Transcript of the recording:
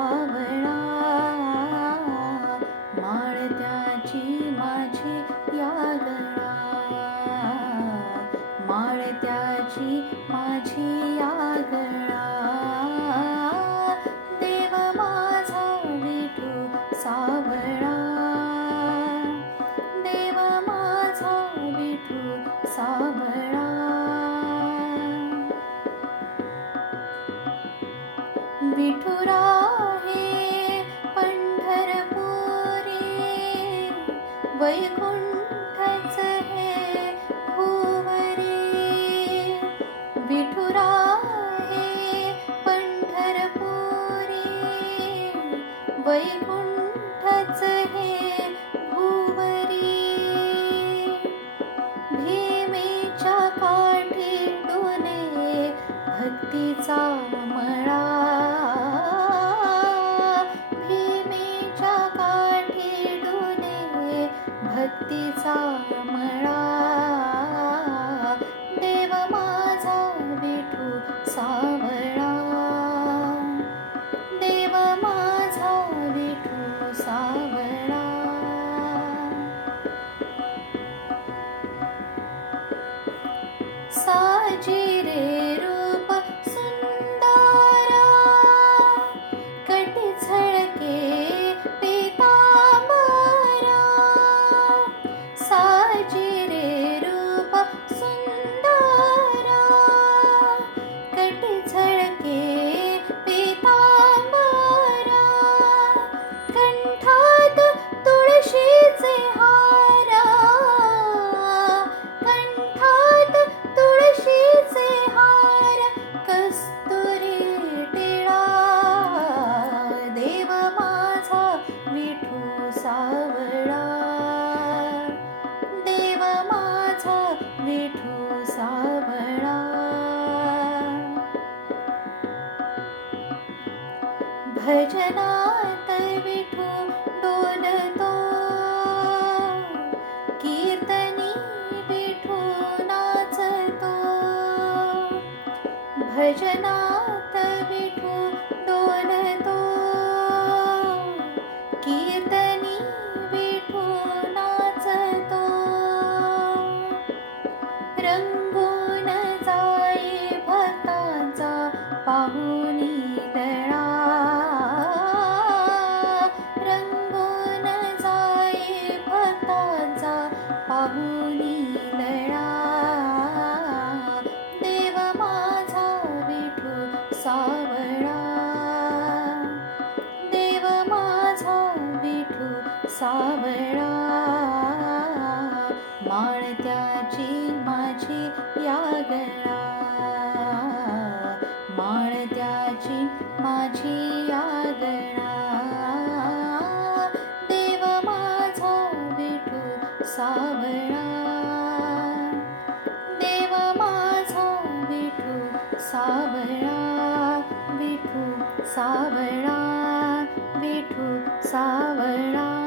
सावळा माळत्याची माझी या माळत्याची माझी या देव माझा विठू सावळा. देव माझा विठू सावळा. हे पंढरपुरी वैकुंठच हे भुवरी। विठुरा हे पंढरपुरी वैकुंठच भक्तीचा मळा देव माझा विठू सावळा. देव माझा विठू सावळा. सा भजनात विठू डोलतो कीर्तनी विठू नाचतो। भजनात सावळा. माळत्याची माझी या गळा माळत्याची माझी या गळा देव माझा विठू सावळा. देव माझा विठू सावळा. विठू सावळा विठू सावळा.